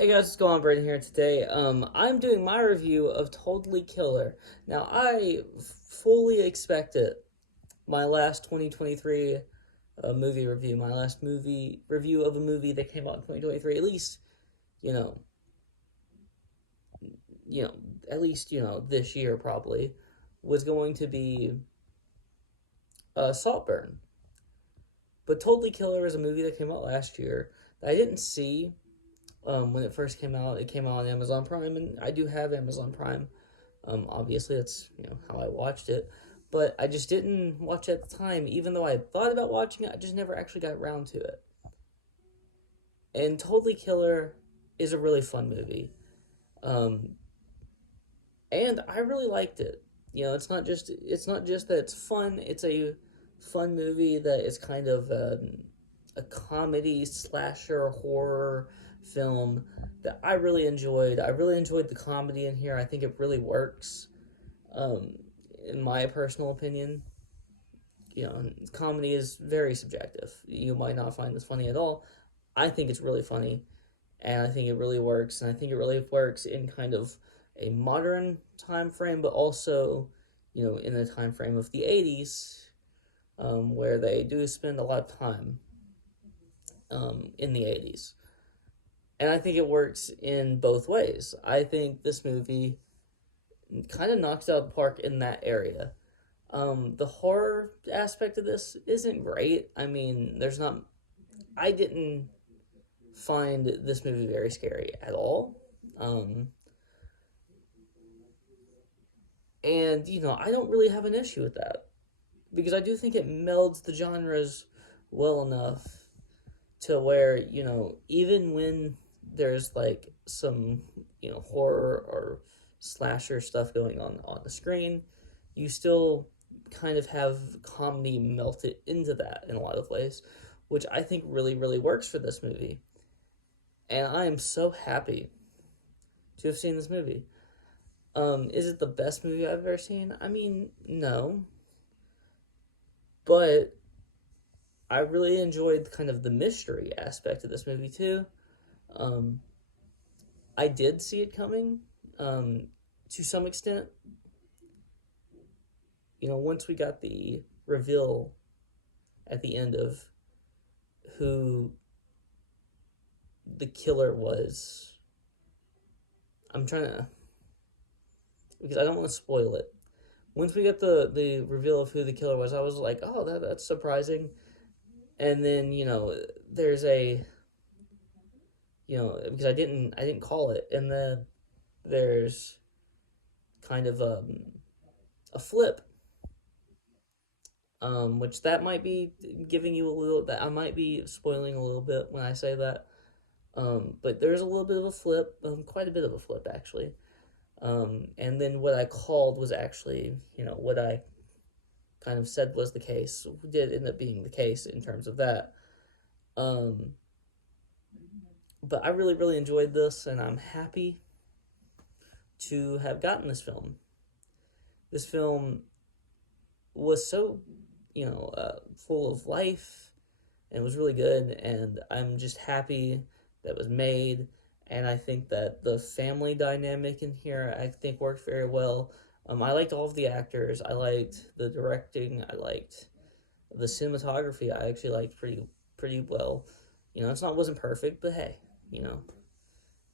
Hey guys, what's going on? Brandon here today. I'm doing my review of Totally Killer. Now, I fully expected my last 2023 movie review, my last movie review of a movie that came out in 2023, at least, you know, you know, at least, this year probably, was going to be Saltburn. But Totally Killer is a movie that came out last year that I didn't see when it first came out. It came out on Amazon Prime, and I do have Amazon Prime. Obviously, that's how I watched it, but I just didn't watch it at the time. Even though I thought about watching it, I just never actually got around to it. And Totally Killer is a really fun movie, um, and I really liked it. It's not just that it's fun. It's a fun movie that is kind of a comedy slasher horror film that I really enjoyed. I really enjoyed the comedy in here. I think it really works. Um, in my personal opinion, comedy is very subjective. You might not find this funny at all. I think it's really funny, and I think it really works. And I think it really works in kind of a modern time frame, but also, in the time frame of the '80s, where they do spend a lot of time in the '80s. And I think it works in both ways. I think this movie kind of knocks out the park in that area. The horror aspect of this isn't great. I mean, there's not. I didn't find this movie very scary at all. Um, and, I don't really have an issue with that because I do think it melds the genres well enough to where, even when there's like some, horror or slasher stuff going on the screen, you still kind of have comedy melted into that in a lot of ways, which I think really, really works for this movie. And I am so happy to have seen this movie. Is it the best movie I've ever seen? I mean, no. But I really enjoyed kind of the mystery aspect of this movie too. Um, I did see it coming to some extent. Once we got the reveal at the end of who the killer was, I'm trying to, because I don't want to spoil it. Once we got the reveal of who the killer was, I was like, oh, that's surprising. And then there's a because I didn't call it, and then there's kind of a flip, which that might be giving you a little, that I might be spoiling a little bit when I say that. But there's a little bit of a flip, quite a bit of a flip actually. And then what I called was actually, what I kind of said was the case, did end up being the case in terms of that. Um, but I really, really enjoyed this, and I'm happy to have gotten this film. This film was so, full of life and was really good, and I'm just happy that it was made. And I think that the family dynamic in here, I think, worked very well. I liked all of the actors. I liked the directing. I liked the cinematography. I actually liked pretty well. It's not wasn't perfect, but hey, you know,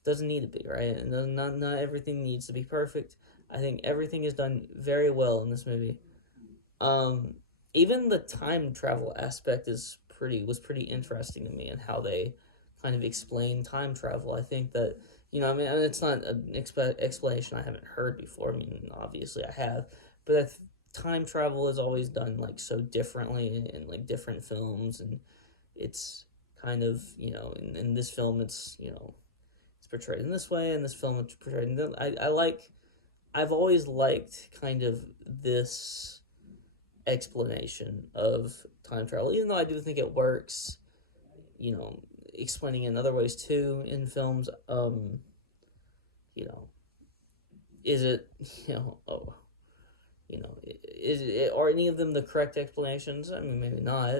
doesn't need to be right, and not everything needs to be perfect. I think everything is done very well in this movie. Um, Even the time travel aspect was pretty interesting to me, and how they kind of explain time travel. I think that I mean it's not an explanation I haven't heard before. I mean, obviously I have, but time travel is always done like so differently in like different films, and it's kind of in this film it's portrayed in this way, and this film it's portrayed in this. I've always liked kind of this explanation of time travel, even though I do think it works, you know, explaining it in other ways too in films. You know, is it, oh, is it, are any of them the correct explanations? I mean, maybe not.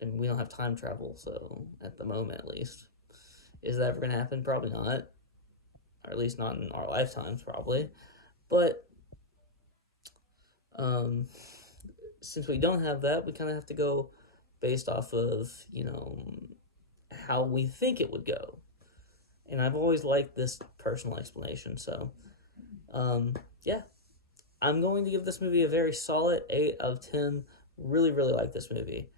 I mean, we don't have time travel, so at the moment at least, Is that ever going to happen? Probably not. Or at least not in our lifetimes, probably. But um, since we don't have that, we kind of have to go based off of, how we think it would go. And I've always liked this personal explanation. So, yeah, I'm going to give this movie a very solid 8 out of 10. Really, really like this movie.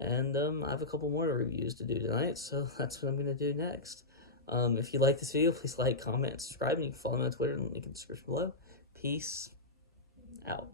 And I have a couple more reviews to do tonight, so that's what I'm going to do next. If you like this video, please like, comment, and subscribe. And you can follow me on Twitter and link in the description below. Peace out.